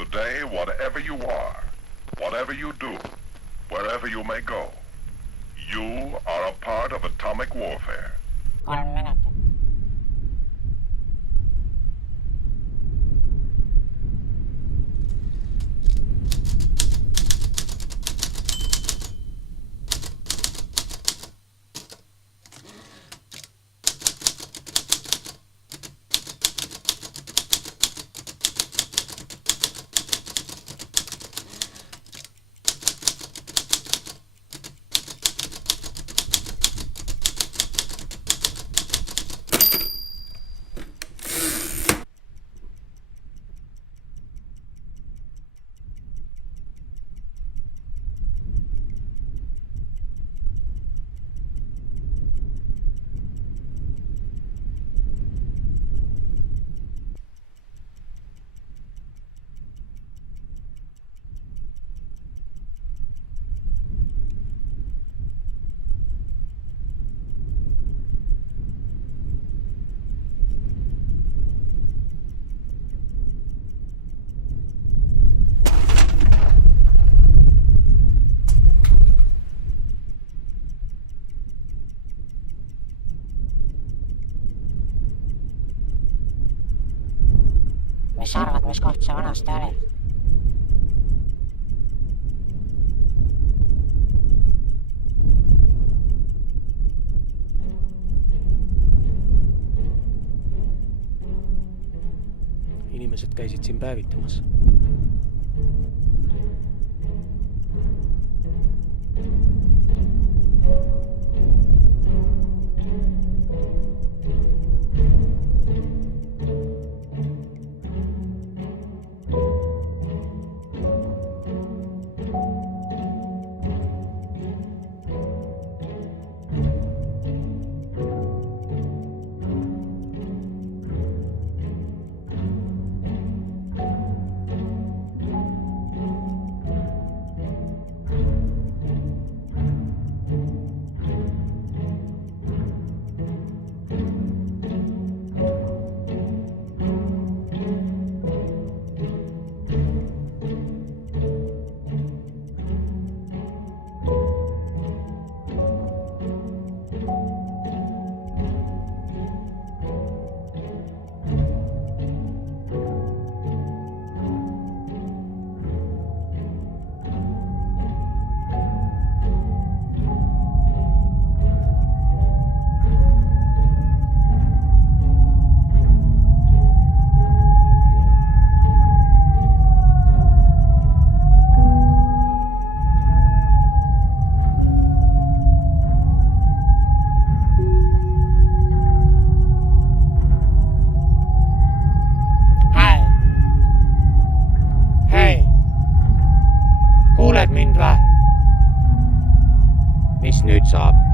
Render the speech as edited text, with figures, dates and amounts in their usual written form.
Today, whatever you are, whatever you do, wherever you may go, you are a part of atomic warfare. 3 minutit. Mis sa arvad, mis koht see vanasti oli? Inimesed käisid siin päevitamas. Kuuled mind või? Mis nüüd saab?